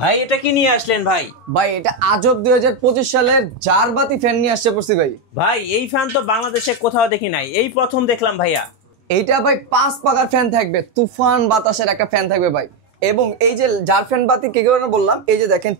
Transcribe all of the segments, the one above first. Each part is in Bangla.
ভাই এটা কি নিয়ে আসলেন ভাই? ভাই এটা আজব 2025 সালের জারবাতি ফ্যান নিয়ে আসছে পড়ছি ভাই। ভাই এই ফ্যান তো বাংলাদেশে কোথাও দেখি নাই, এই প্রথম দেখলাম ভাইয়া। এইটা ভাই 5 পাকার ফ্যান থাকবে, তুফান বাতাসের একটা ফ্যান থাকবে ভাই। এবং এই যে জার ফ্যান বাতি কি কারণে বললাম, এই যে দেখেন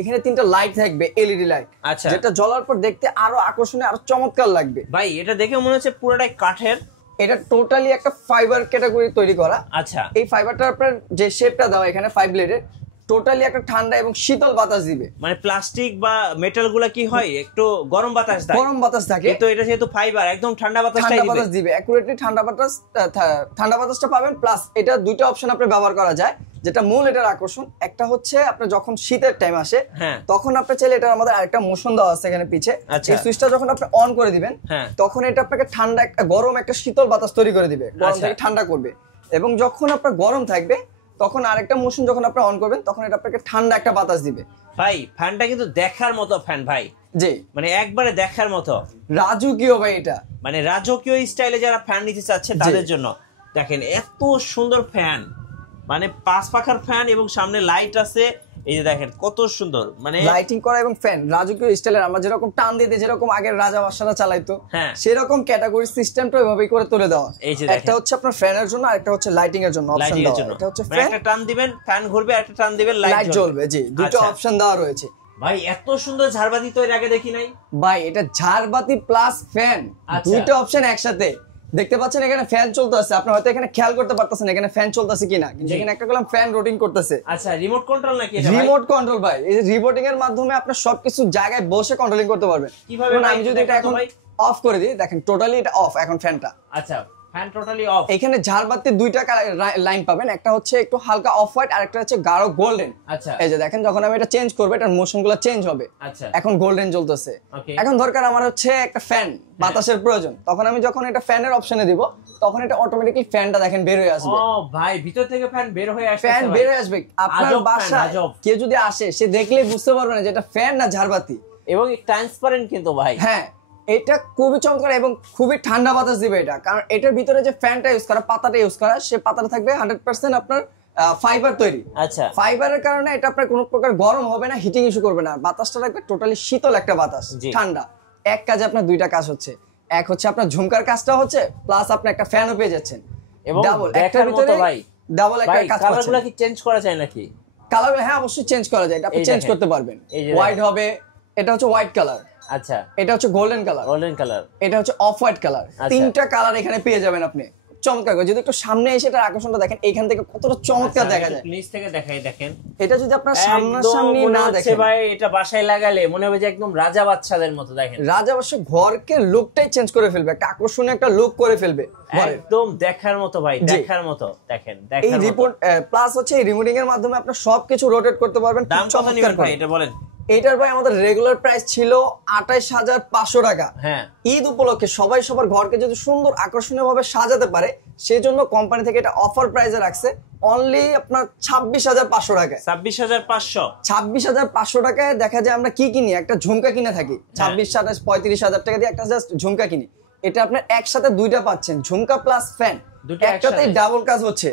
এখানে তিনটা লাইট থাকবে, এলইডি লাইট। আচ্ছা, যেটা জ্বলার পর দেখতে আরো আকর্ষণীয়, আরো চমৎকার লাগবে ভাই। এটা দেখে মনে হচ্ছে পুরোটাই কাঠের। এটা টোটালি একটা ফাইবার ক্যাটাগরি তৈরি করা। আচ্ছা, এই ফাইবারটা আপনার যে শেপটা দেওয়া এখানে 5 ব্লেডের, টোটালি একটা ঠান্ডা এবং শীতল বাতাস দিবে। মানে প্লাস্টিক বা মেটাল গুলা কি হয়, একটু গরম বাতাস দেয়। গরম বাতাস থাকে, তো এটা যেহেতু ফাইবার, একদম ঠান্ডা বাতাস দিবে। অ্যাকুরেটলি ঠান্ডা বাতাসটা পাবেন। প্লাস এটা দুইটা অপশন আপনি ব্যবহার করা যায়, যেটা মূল এটার আকর্ষণ। একটা হচ্ছে আপনি যখন শীতের টাইম আসে তখন আপনি চাইলে, এটার আমাদের আরেকটা মোশন দেওয়া আছে এখানে পিছে। এই সুইচটা যখন আপনি অন করে দিবেন তখন এটা আপনাকে ঠান্ডা একটা গরম একটা শীতল বাতাস তৈরি করে দিবে, গরম থেকে ঠান্ডা করবে। এবং যখন আপনার গরম থাকবে তখন আরেকটা মোশন যখন আপনি অন করবেন তখন এটা আপনাকে ঠান্ডা একটা বাতাস দিবে। ভাই ফ্যানটা কিন্তু দেখার মতো ফ্যান ভাই। জি, মানে একবারে দেখার মতো রাজকীয় ভাই। এটা মানে রাজকীয় স্টাইলে যারা ফ্যান নিতে চাচ্ছে তাদের জন্য। দেখেন এত সুন্দর ফ্যান, মানে 5 পাখার ফ্যান এবং সামনে লাইট আছে। এই যে দেখেন কত সুন্দর, মানে লাইটিং করা এবং ফ্যান রাজকীয় স্টাইলের। আমরা যেরকম টান দিতে যেরকম আগের রাজা বাদশারা চালাইতো, সেরকম ক্যাটাগরি সিস্টেমটা ওইভাবেই করে তুলে দেওয়া। একটা হচ্ছে আপনার ফ্যানের জন্য, আর একটা হচ্ছে লাইটিং এর জন্য অপশন দেওয়া। এটা হচ্ছে ফ্যান, একটা টান দিবেন ফ্যান ঘুরবে, একটা টান দিবেন লাইট জ্বলবে। জি, দুটো অপশন দেওয়া রয়েছে। ভাই এত সুন্দর ঝাড়বাতি তো এর আগে দেখি নাই ভাই। এটা ঝাড়বাতি প্লাস ফ্যান, দুইটা অপশন একসাথে। দেখতে পাচ্ছেন এখানে ফ্যান চলতেছে, আপনি হয়তো এখানে খেয়াল করতে পারতেছেন এখানে ফ্যান চলতেছে কিনা, কিন্তু এখানে একটা কলম ফ্যান রোটিং করতেছে। আচ্ছা, রিমোট কন্ট্রোল নাকি এটা? রিমোট কন্ট্রোল ভাই। এই যে রিমোটিং এর মাধ্যমে আপনি সবকিছু জায়গায় বসে কন্ট্রোলিং করতে পারবেন। কিভাবে? আমি যদি এটা এখন অফ করে দিই, দেখেন টোটালি এটা অফ এখন ফ্যানটা। আচ্ছা, ফ্যান টোটালি অফ। এখানে ঝাড়বাতি দুইটা লাইন পাবেন, একটা হচ্ছে একটু হালকা অফ হোয়াইট আর একটা হচ্ছে গাঢ় গোল্ডেন। আচ্ছা, এই যে দেখেন যখন আমি এটা চেঞ্জ করব এটার মোশনগুলো চেঞ্জ হবে। আচ্ছা, এখন গোল্ডেন জ্বলতেছে। এখন দরকার আমার হচ্ছে একটা ফ্যান, বাতাসের প্রয়োজন। তখন আমি যখন এটা ফ্যানের অপশনে দিব তখন এটা অটোমেটিক্যালি ফ্যানটা দেখেন বের হয়ে আসবে। ও ভাই, ভিতর থেকে ফ্যান বের হয়ে আসবে। ফ্যান বের হয়ে আসবে। আপনার বাসায় কেউ যদি আসে সে দেখলেই বুঝতে পারবে না যে এটা ফ্যান না ঝাড়বাতি। এবং ট্রান্সপারেন্ট কিন্তু ভাই। হ্যাঁ, এটা খুবই চমৎকার এবং খুবই ঠান্ডা বাতাস দিবে এটা। কারণ এটার ভিতরে যে ফ্যানটা ইউজ করা, পাতাটা ইউজ করা, সে পাতাটা থাকবে 100% আপনার ফাইবার তৈরি। আচ্ছা, ফাইবারের কারণে এটা আপনার কোনো প্রকার গরম হবে না, হিটিং ইস্যু করবে না। বাতাসটা থাকবে টোটালি শীতল একটা বাতাস, ঠান্ডা। এক কাজে আপনার দুইটা কাজ হচ্ছে। এক হচ্ছে আপনার ঝুমকার কাজটা হচ্ছে, প্লাস আপনি একটা ফ্যানও পেয়ে যাচ্ছেন। এবং ডাবল একটার ভিতরে ভাই, ডাবল একটা কাজ। কালারগুলো কি চেঞ্জ করা যায় নাকি? কালারগুলো হ্যাঁ অবশ্যই চেঞ্জ করা যায়, এটা আপনি চেঞ্জ করতে পারবেন। হোয়াইট হবে, এটা হচ্ছে হোয়াইট কালার। আচ্ছা, এটা হচ্ছে গোল্ডেন কালার। এটা হচ্ছে অফ হোয়াইট কালার। তিনটা কালার এখানে পেয়ে যাবেন আপনি। চমৎকার। যদি একটু সামনে এসে এটার আকর্ষণটা দেখেন, এইখান থেকে কতটা চমৎকার দেখা যায়। নিচ থেকে দেখাই দেখেন। এটা যদি আপনার সামনাসামনি না দেখেন ভাই, এটা বাসায় লাগালে মনে হবে যে একদম রাজা বাদশাদের মতো। দেখেন রাজা বাদশা ঘরকে লুকটাই চেঞ্জ করে ফেলবে, একটা আকর্ষণীয় একটা লুক করে ফেলবে। একদম দেখার মতো ভাই, দেখার মতো। দেখেন এই রিপোর্ট প্লাস হচ্ছে এই রিমোটিং এর মাধ্যমে আপনি সবকিছু রোটেট করতে পারবেন। দাম কত নেবেন ভাই এটা বলেন? এটার ভাই আমাদের রেগুলার প্রাইস ছিল 28,500 টাকা। হ্যাঁ, ঈদ উপলক্ষে সবাই সবার ঘরকে যদি সুন্দর আকর্ষণীয় ভাবে সাজাতে পারে সেই জন্য কোম্পানি থেকে এটা অফার প্রাইসে রাখছে অনলি আপনার 26,500 টাকায়। 26,500 টাকায় দেখা যায় আমরা কি কিনি, একটা ঝুমকা কিনে থাকি 26,000 35,000 টাকা দিয়ে একটা জাস্ট ঝুমকা কিনি। এটা আপনার একসাথে দুইটা পাচ্ছেন, ঝুমকা প্লাস ফ্যান, একসাথেই ডাবল কাজ হচ্ছে।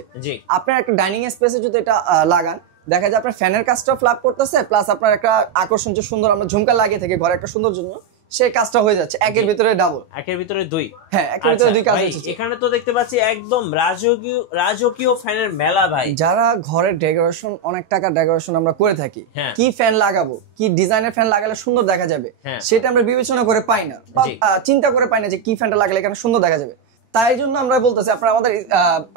আপনার একটা ডাইনিং স্পেসে যদি এটা লাগান, দেখা যায় আপনার ফ্যানের কাজটা ফ্ল্যাপ করতেছে, প্লাস আপনার একটা আকর্ষণ যে সুন্দর আমরা ঝুমকা লাগিয়ে থাকি ঘরে একটা সুন্দর জন্য, সেই কাজটা হয়ে যাচ্ছে একের ভিতরে ডাবল, একের ভিতরে দুই। হ্যাঁ, একের ভিতরে দুই কাজ হচ্ছে। এখানে তো দেখতে পাচ্ছি একদম রাজকীয় ফ্যানের মেলা ভাই। যারা ঘরের ডেকোরেশন, অনেক টাকা ডেকোরেশন আমরা করে থাকি, কি ফ্যান লাগাবো, কি ডিজাইনের ফ্যান লাগালে সুন্দর দেখা যাবে, সেটা আমরা বিবেচনা করে পাই না, চিন্তা করে পাই না যে কি ফ্যানটা লাগালে এখানে সুন্দর দেখা যাবে। তাই জন্য আমরা বলতেছি আপনারা আমাদের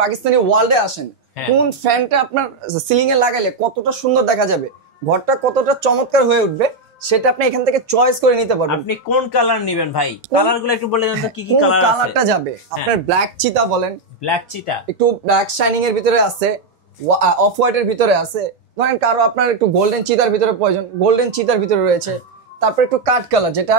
পাকিস্তানি ওয়ার্ল্ডে আসেন, কোন ফ্যানটা আপনার সিলিং এ লাগালে কতটা সুন্দর দেখা যাবে, ঘরটা কতটা চমৎকার হয়ে উঠবে, সেটা আপনি এখান থেকে চয়েস করে নিতে পারবেন। আপনি কোন কালার নেবেন ভাই? কালারগুলো একটু বলে দেন তো, কি কি কালার আছে? কালারটা যাবে আপনার ব্ল্যাক চিতা বলেন, ব্ল্যাক চিতা, একটু ব্ল্যাক শাইনিং এর ভিতরে আছে, অফ হোয়াইট এর ভিতরে আছে, ধরেন কারো আপনার একটু গোল্ডেন চিতার ভিতরে প্রয়োজন, গোল্ডেন চিতার ভিতরে রয়েছে। তারপর একটু কাঠ কালার, যেটা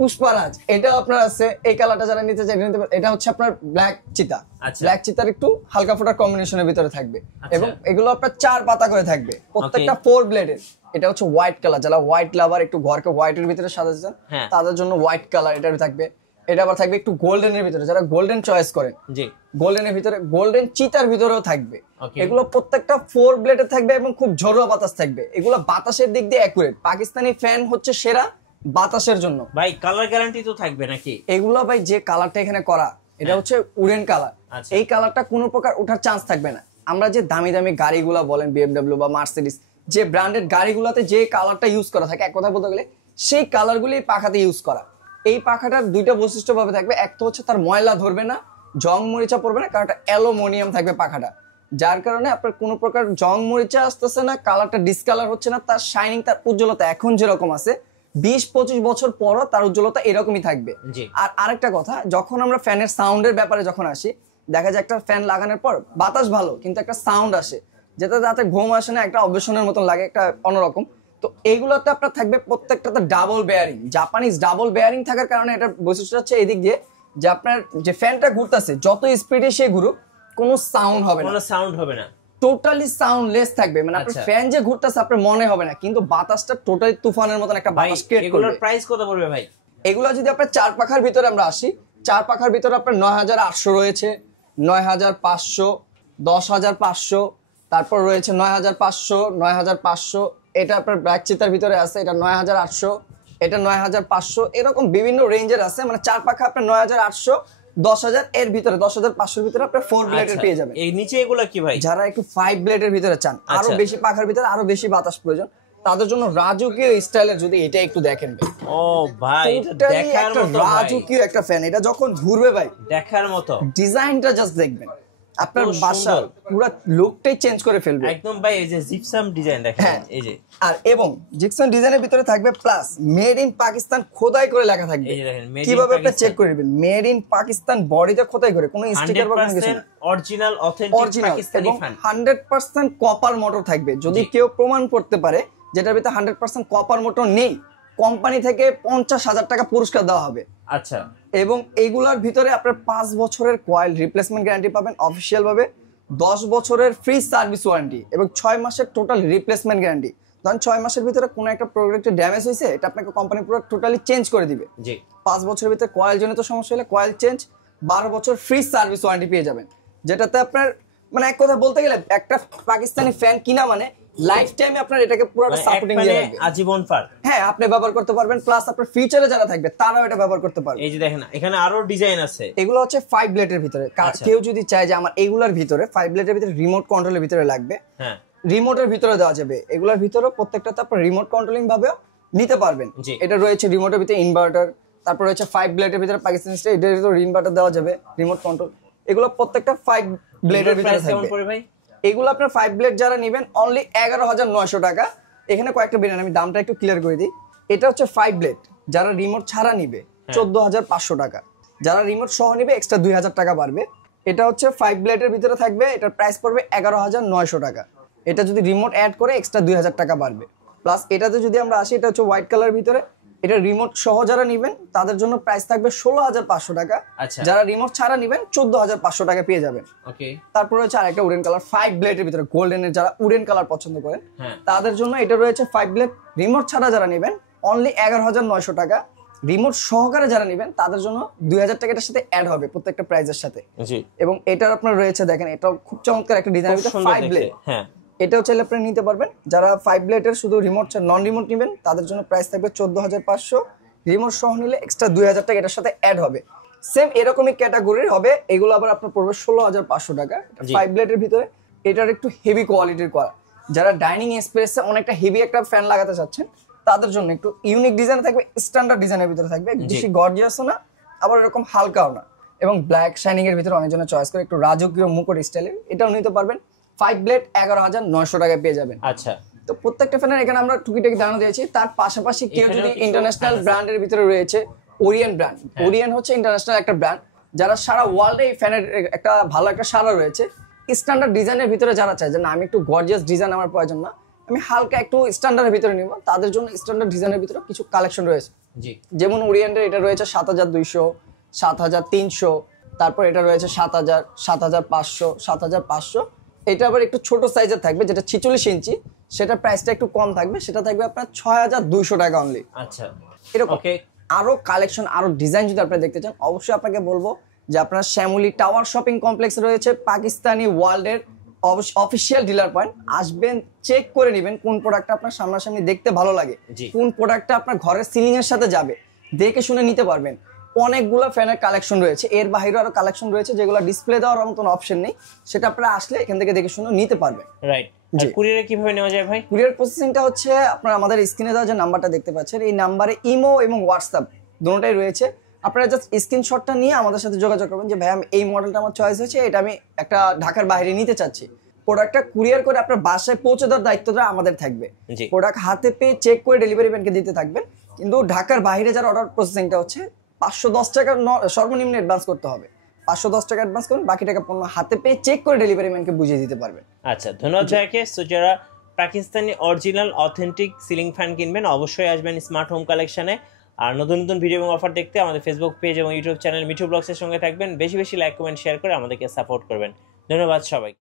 পুষ্পারাজ, এটা আপনার আছে। এই কালারটা যারা নিতে চাই নিতে পারে। এটা হচ্ছে আপনার ব্ল্যাক চিতা, ব্ল্যাক চিতার একটু হালকা ফোটা কম্বিনেশনের ভিতরে থাকবে, এবং এগুলো আপনার 4 পাতা করে থাকবে, প্রত্যেকটা 4 ব্লেডের। এটা হচ্ছে হোয়াইট কালার, যারা হোয়াইট লাভার, একটু ঘরকে হোয়াইটের ভিতরে সাজাতে চান তাদের জন্য হোয়াইট কালার এটার থাকবে। এটা আবার থাকবে একটু গোল্ডেনের ভিতরে, যারা গোল্ডেন চয়েস করেন জি গোল্ডেনের ভিতরে, গোল্ডেন চিতার ভিতরেও থাকবে। এগুলো প্রত্যেকটা 4 ব্লেডে থাকবে এবং খুব ঝোড়ো বাতাস থাকবে। এগুলো বাতাসের দিক দিয়ে অ্যাকুরেট। পাকিস্তানি ফ্যান হচ্ছে সেরা বাতাসের জন্য। ভাই কালার গ্যারান্টি তো থাকবে নাকি? এগুলো ভাই যে কালারটা এখানে করা, এটা হচ্ছে উডেন কালার। এই কালারটা কোনো প্রকার ওঠার চান্স থাকবে না। আমরা যে দামি দামি গাড়িগুলা বলেন BMW বা মার্সিডিজ, যে ব্র্যান্ডেড গাড়িগুলোতে যে কালারটা ইউজ করা থাকে, এক কথা বলতে গেলে সেই কালারগুলি পাখাতে ইউজ করা। এই পাখাটার দুইটা বৈশিষ্ট্য ভাবে থাকবে। একটা হচ্ছে তার ময়লা ধরবে না, জং মরিচা পড়বে না, কারণ এটা অ্যালুমিনিয়াম থাকবে পাখাটা, যার কারণে আপনার কোনো প্রকার জং মরিচা আসতেছে না, কালারটা ডিসকালার হচ্ছে না। তার শাইনিং, তার উজ্জ্বলতা এখন যেরকম আছে 20-25 বছর পরও তার উজ্জ্বলতা এরকমই থাকবে। আর আরেকটা কথা, যখন আমরা ফ্যানের সাউন্ডের ব্যাপারে যখন আসি, দেখা যায় একটা ফ্যান লাগানোর পর বাতাস ভালো, কিন্তু একটা সাউন্ড আসে যেটা রাতে ঘুম আসে না, একটা অবসনের মতন লাগে, একটা অন্যরকম। তো এইগুলোতে আপনার থাকবে প্রত্যেকটাতে double bearing, Japanese double bearing থাকার কারণে এটার বৈশিষ্ট্য হচ্ছে এদিক দিয়ে যে আপনার যে ফ্যানটা ঘুরতেছে যত স্পিডে সে ঘুরুক কোনো সাউন্ড হবে না, কোনো সাউন্ড হবে না, টোটালি সাউন্ডলেস থাকবে। মানে আপনার ফ্যান যে ঘুরতেছে আপনার মনে হবে না, কিন্তু বাতাসটা টোটালি তুফানের মতন একটা বাতাস ক্রিয়েট করবে। এগুলোর প্রাইস কত পড়বে ভাই? এগুলো যদি আপনার 4 পাখার ভিতরে আমরা আসি, 4 পাখার ভিতরে আপনার 9800 রয়েছে, 9500, 10500, তারপর রয়েছে 9500, 9500, এটা আপনার ব্ল্যাক চিতার ভিতরে আছে, এটা 9800, এটা 9500, এরকম বিভিন্ন রেঞ্জের আছে। মানে 4 পাখা আপনার 9800, 10000 এর ভিতরে, 10500 ভিতরে আপনি 4 ব্লেডের পেয়ে যাবেন। এই নিচে এগুলো কি ভাই? যারা একটু 5 ব্লেডের ভিতরে চান, আরো বেশি পাখার ভিতরে আরো বেশি বাতাস প্রয়োজন, তাদের জন্য রাজকীয় স্টাইলের যদি এটা একটু দেখেন ভাই, ও ভাই এটা দেখার মতো, রাজকীয় একটা ফ্যান। এটা যখন ঘুরবে ভাই দেখার মতো, ডিজাইনটা জাস্ট দেখবেন, আপনার বাসার পুরো লুকটাই চেঞ্জ করে ফেলবে একদম ভাই। এই যে জিপসাম ডিজাইন দেখেন, এই যে আর এবং জিপসাম ডিজাইনের ভিতরে থাকবে প্লাস মেড ইন পাকিস্তান খোদাই করে লেখা থাকবে। কিভাবে আপনি চেক করে নেবেন মেড ইন পাকিস্তান বডিতে খোদাই করে, কোনো স্টিকার বা কোনো কিছু না, original authentic Pakistani fan, 100% copper motor থাকবে। যদি কেউ প্রমাণ করতে পারে যেটার ভিতরে 100% কপার মোটর নেই, কোম্পানি থেকে 50,000 টাকা পুরস্কার দেওয়া হবে। আচ্ছা, এবং এইগুলোর ভিতরে আপনার 5 বছরের কয়েল রিপ্লেসমেন্ট গ্যারান্টি পাবেন অফিসিয়াল ভাবে, 10 বছরের ফ্রি সার্ভিস ওয়ারেন্টি এবং 6 মাসের টোটাল রিপ্লেসমেন্ট গ্যারান্টি। ধরেন 6 মাসের ভিতরে কোনো একটা প্রোডাক্টে ড্যামেজ হয়েছে, এটা আপনাকে কোম্পানি পুরো টোটালি চেঞ্জ করে দিবে। জি 5 বছরের ভিতরে কয়েল জনিত সমস্যা হলে কয়েল চেঞ্জ, 12 বছর ফ্রি সার্ভিস ওয়ারেন্টি পেয়ে যাবেন, যেটাতে আপনার মানে এক কথা বলতে গেলে একটা পাকিস্তানি ফ্যান কিনা মানে লাইফ টাইমে আপনার এটাকে পুরোটা সাপোর্টিং দিয়ে রাখবে, আজীবন পার। হ্যাঁ, আপনি ব্যবহার করতে পারবেন, প্লাস আপনার ফিউচারে যারা থাকবে তারাও এটা ব্যবহার করতে পারবে। এই যে দেখেন এখানে আরো ডিজাইন আছে, এগুলো হচ্ছে 5 ব্লেডের ভিতরে। কেউ যদি চায় যে আমার এগুলার ভিতরে 5 ব্লেডের ভিতরে রিমোট কন্ট্রোলের ভিতরে লাগবে, হ্যাঁ রিমোটের ভিতরে দেওয়া যাবে। এগুলোর ভিতরে প্রত্যেকটাতে আপনার রিমোট কন্ট্রোলিং ভাবেও নিতে পারবেন। এটা রয়েছে রিমোটের ভিতরে ইনভার্টার, তারপর রয়েছে 5 ব্লেডের ভিতরে পাকিস্তানি স্টাইল, এটার ভিতরে ইনভার্টার দেওয়া যাবে, রিমোট কন্ট্রোল। এগুলো প্রত্যেকটা 5 ব্লেডের ভিতরে থাকবে। এগুলো আপনার 5 ব্লেড যারা নেবেন অনলি 11,900 টাকা। এখানে কয়েকটা ব্র্যান্ড, আমি দামটা একটু ক্লিয়ার করে দিই। এটা হচ্ছে 5 ব্লেড, যারা রিমোট ছাড়া নিবে 14,500 টাকা, যারা রিমোট সহ নিবে এক্সট্রা 2,000 টাকা বাড়বে। এটা হচ্ছে 5 ব্লেডের ভিতরে থাকবে, এটার প্রাইস পড়বে 11,900 টাকা। এটা যদি রিমোট অ্যাড করে এক্সট্রা 2,000 টাকা বাড়বে। প্লাস এটাতে যদি আমরা আসি, এটা হচ্ছে হোয়াইট কালার ভিতরে, এটা রিমোট সহ যারা নিবেন তাদের জন্য প্রাইস থাকবে 16,500 টাকা, যারা রিমোট ছাড়া নিবেন 14,500 টাকা পেয়ে যাবেন। তারপর রয়েছে আরেকটা উডেন কালার 5 ব্লেডের ভিতরে, গোল্ডেনের যারা উডেন কালার পছন্দ করেন তাদের জন্য এটা রয়েছে 5 ব্লেড, রিমোট ছাড়া যারা নিবেন অনলি 11,900 টাকা, রিমোট সহকারে যারা নিবেন তাদের জন্য 2,000 টাকা এটার সাথে অ্যাড হবে প্রত্যেকটা প্রাইসের সাথে। এবং এটার আপনার রয়েছে দেখেন, এটা খুব চমৎকার একটা ডিজাইন, 5 ব্লেড, এটাও চাইলে আপনি নিতে পারবেন। যারা 5 ব্লেডের শুধু রিমোট নন রিমোট নেবেন তাদের জন্য প্রাইস থাকবে 14,500, রিমোট সহ নিলে এক্সট্রা 2,000 টাকা এটার সাথে অ্যাড হবে। সেম এরকমই ক্যাটাগরির হবে, এগুলো আবার আপনার পড়বে 16,500 টাকা। 5 ব্লেডের ভিতরে এটার একটু হেভি কোয়ালিটির করা, যারা ডাইনিং স্পেসে অনেকটা হেভি একটা ফ্যান লাগাতে চাচ্ছেন তাদের জন্য একটু ইউনিক ডিজাইন থাকবে, স্ট্যান্ডার্ড ডিজাইনের ভিতরে থাকবে, বেশি গর্জিয়াসও না আবার এরকম হালকাও না, এবং ব্ল্যাক শাইনিং এর ভিতরে অনেকজনের চয়েস করে একটু রাজকীয় মুকুট স্টাইলের, এটাও নিতে পারবেন। 5 ব্লেড 11,900 টাকায় পেয়ে যাবেন। আচ্ছা, তো প্রত্যেকটা ফ্যানের এখানে আমরা টুকিটাকি ধারণা দিয়েছি। তার পাশাপাশি কেউ যদি ইন্টারন্যাশনাল ব্র্যান্ডের ভিতরে রয়েছে ওরিয়েন ব্র্যান্ড, ওরিয়েন হচ্ছে ইন্টারন্যাশনাল একটা ব্র্যান্ড, যারা সারা ওয়ার্ল্ডে এই ফ্যানের একটা ভালো একটা সারা রয়েছে। স্ট্যান্ডার্ড ডিজাইনের ভিতরে যারা চায় যে না আমি একটু গর্জিয়াস ডিজাইন আমার প্রয়োজন না, আমি হালকা একটু স্ট্যান্ডার্ডের ভিতরে নিব, তাদের জন্য স্ট্যান্ডার্ড ডিজাইনের ভিতরে কিছু কালেকশন রয়েছে। যেমন ওরিয়েন্টের এটা রয়েছে 7,200, 7,300, তারপর এটা রয়েছে 7,000, 7,500, 7,500। এটা আবার একটু ছোট সাইজের থাকবে, যেটা 46 ইঞ্চি, সেটা প্রাইসটা একটু কম থাকবে, সেটা থাকবে আপনার 6,200 টাকা অনলি। আচ্ছা, এরকম ওকে, আরো কালেকশন আরো ডিজাইন যদি আপনি দেখতে চান অবশ্যই আপনাকে বলবো যে আপনার শ্যামলী টাওয়ার শপিং কমপ্লেক্স রয়েছে পাকিস্তানি ওয়ার্ল্ডের অফিসিয়াল ডিলার পয়েন্ট। আসবেন, চেক করে নেবেন কোন প্রোডাক্টটা আপনার সামনাসামনি দেখতে ভালো লাগে, কোন প্রোডাক্টটা আপনার ঘরের সিলিং এর সাথে যাবে, দেখে শুনে নিতে পারবেন। অনেকগুলো ফ্যানের কালেকশন রয়েছে, এর বাইরেও আরো কালেকশন রয়েছে যেগুলো ডিসপ্লে দেওয়ার মতন অপশন নেই, সেটা আপনারা আসলে এখান থেকে দেখে শুনে নিতে পারবেন। রাইট। কুরিয়ারে কিভাবে নেওয়া যায় ভাই? কুরিয়ার প্রসেসিংটা হচ্ছে আপনারা আমাদের স্ক্রিনে দেওয়া যে নাম্বারটা দেখতে পাচ্ছেন এই নাম্বারে ইমো এবং হোয়াটসঅ্যাপ দুটোটাই রয়েছে। আপনারা জাস্ট স্ক্রিনশটটা নিয়ে আমাদের সাথে যোগাযোগ করবেন যে ভাই আমি এই মডেলটা আমার চয়েস হয়েছে, এটা আমি একটা ঢাকার বাইরে নিতে চাচ্ছি। প্রোডাক্টটা কুরিয়ার করে আপনার বাসায় পৌঁছে দেওয়ার দায়িত্বটা আমাদের থাকবে। প্রোডাক্ট হাতে পেয়ে চেক করে ডেলিভারি ম্যানকে দিতে থাকবেন। কিন্তু ঢাকার বাইরে যারা অর্ডার প্রসেসিংটা হচ্ছে 510 টাকা সর্বনিম্ন অ্যাডভান্স করতে হবে। 510 টাকা অ্যাডভান্স করুন, বাকি টাকা পণ্য হাতে পেয়ে চেক করে ডেলিভারি ম্যানকে বুঝিয়ে দিতে পারবেন। আচ্ছা, ধন্যবাদ ভাইকে। সো যারা Pakistani original authentic ceiling fan কিনবেন অবশ্যই আসবেন স্মার্ট হোম কালেকশনে। আর নতুন নতুন ভিডিও এবং অফার দেখতে আমাদের ফেসবুক পেজ এবং ইউটিউব চ্যানেল মিঠু ব্লগসের সঙ্গে থাকবেন। বেশি বেশি লাইক কমেন্ট শেয়ার করে আমাদেরকে সাপোর্ট করবেন। ধন্যবাদ সবাই।